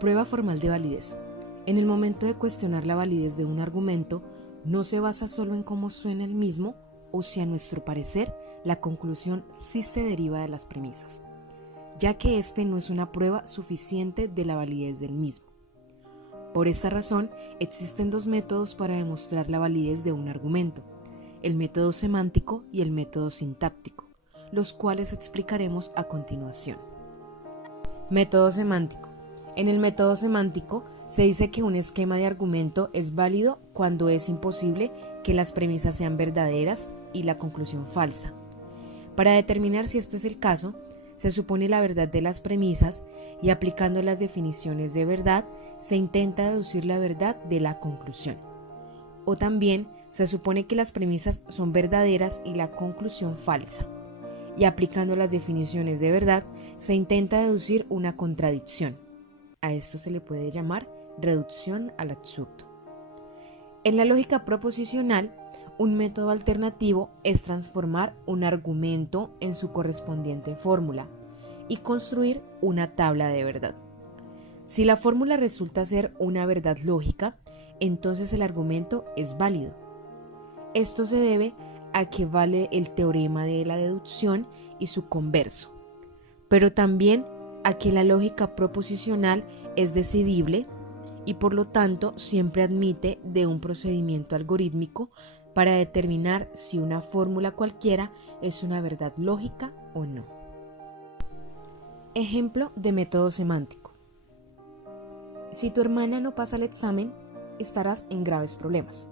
Prueba formal de validez. En el momento de cuestionar la validez de un argumento, no se basa solo en cómo suena el mismo o si a nuestro parecer la conclusión sí se deriva de las premisas, ya que este no es una prueba suficiente de la validez del mismo. Por esta razón, existen dos métodos para demostrar la validez de un argumento, el método semántico y el método sintáctico, los cuales explicaremos a continuación. Método semántico. En el método semántico se dice que un esquema de argumento es válido cuando es imposible que las premisas sean verdaderas y la conclusión falsa. Para determinar si esto es el caso, se supone la verdad de las premisas y aplicando las definiciones de verdad, se intenta deducir la verdad de la conclusión. O también se supone que las premisas son verdaderas y la conclusión falsa. Y aplicando las definiciones de verdad, se intenta deducir una contradicción. A esto se le puede llamar reducción al absurdo. En la lógica proposicional, un método alternativo es transformar un argumento en su correspondiente fórmula y construir una tabla de verdad. Si la fórmula resulta ser una verdad lógica, entonces el argumento es válido. Esto se debe a que vale el teorema de la deducción y su converso, pero también a que la lógica proposicional es decidible y por lo tanto siempre admite de un procedimiento algorítmico para determinar si una fórmula cualquiera es una verdad lógica o no. Ejemplo de método semántico. Si tu hermana no pasa el examen, estarás en graves problemas.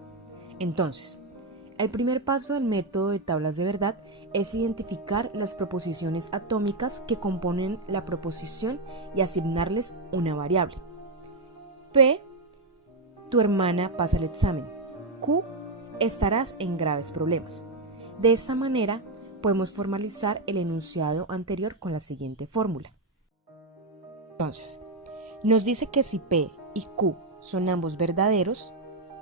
Entonces, el primer paso del método de tablas de verdad es identificar las proposiciones atómicas que componen la proposición y asignarles una variable. P, tu hermana pasa el examen. Q, estarás en graves problemas. De esta manera, podemos formalizar el enunciado anterior con la siguiente fórmula. Entonces, nos dice que si P y Q son ambos verdaderos,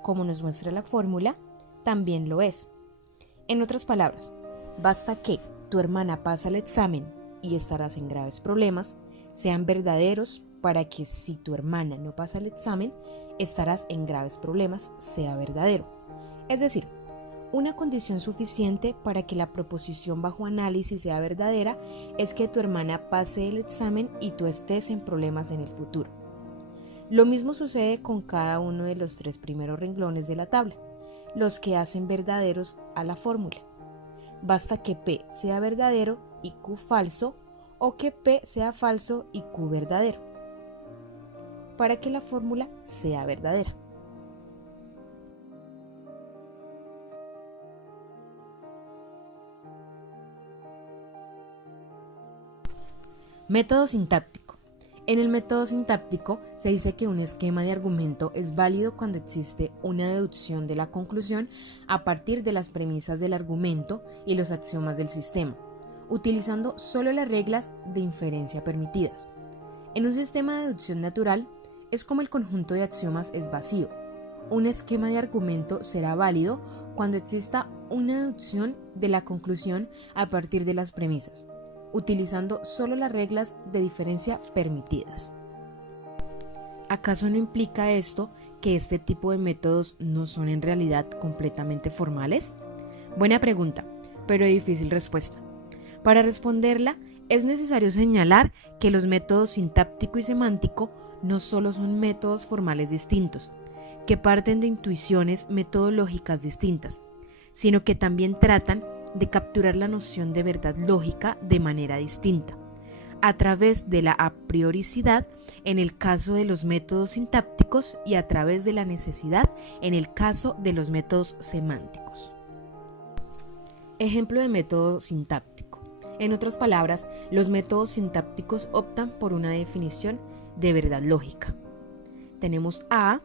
como nos muestra la fórmula, también lo es. En otras palabras, basta que tu hermana pasa el examen y estarás en graves problemas sean verdaderos para que si tu hermana no pasa el examen, estarás en graves problemas sea verdadero. Es decir, una condición suficiente para que la proposición bajo análisis sea verdadera es que tu hermana pase el examen y tú estés en problemas en el futuro. Lo mismo sucede con cada uno de los tres primeros renglones de la tabla, los que hacen verdaderos a la fórmula. Basta que P sea verdadero y Q falso, o que P sea falso y Q verdadero, para que la fórmula sea verdadera. Método sintáctico. En el método sintáctico se dice que un esquema de argumento es válido cuando existe una deducción de la conclusión a partir de las premisas del argumento y los axiomas del sistema, utilizando solo las reglas de inferencia permitidas. En un sistema de deducción natural, es como el conjunto de axiomas es vacío. Un esquema de argumento será válido cuando exista una deducción de la conclusión a partir de las premisas, utilizando solo las reglas de diferencia permitidas. ¿Acaso no implica esto que este tipo de métodos no son en realidad completamente formales? Buena pregunta, pero difícil respuesta. Para responderla, es necesario señalar que los métodos sintáctico y semántico no solo son métodos formales distintos, que parten de intuiciones metodológicas distintas, sino que también tratan de capturar la noción de verdad lógica de manera distinta, a través de la aprioricidad en el caso de los métodos sintácticos y a través de la necesidad en el caso de los métodos semánticos. Ejemplo de método sintáctico. En otras palabras, los métodos sintácticos optan por una definición de verdad lógica. Tenemos A,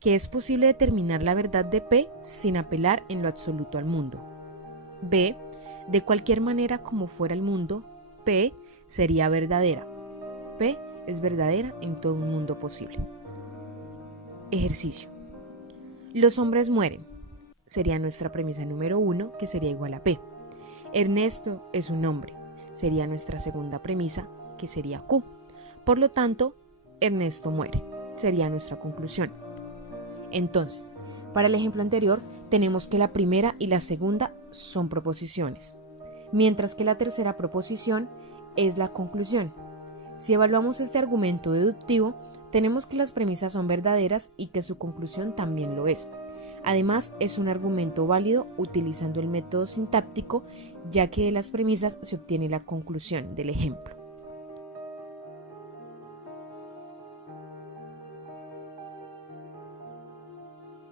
que es posible determinar la verdad de P sin apelar en lo absoluto al mundo. B, de cualquier manera como fuera el mundo, P sería verdadera. P es verdadera en todo un mundo posible. Ejercicio. Los hombres mueren. Sería nuestra premisa número 1, que sería igual a P. Ernesto es un hombre. Sería nuestra segunda premisa, que sería Q. Por lo tanto, Ernesto muere. Sería nuestra conclusión. Entonces, para el ejemplo anterior, tenemos que la primera y la segunda son proposiciones, mientras que la tercera proposición es la conclusión. Si evaluamos este argumento deductivo, tenemos que las premisas son verdaderas y que su conclusión también lo es. Además, es un argumento válido utilizando el método sintáctico, ya que de las premisas se obtiene la conclusión del ejemplo.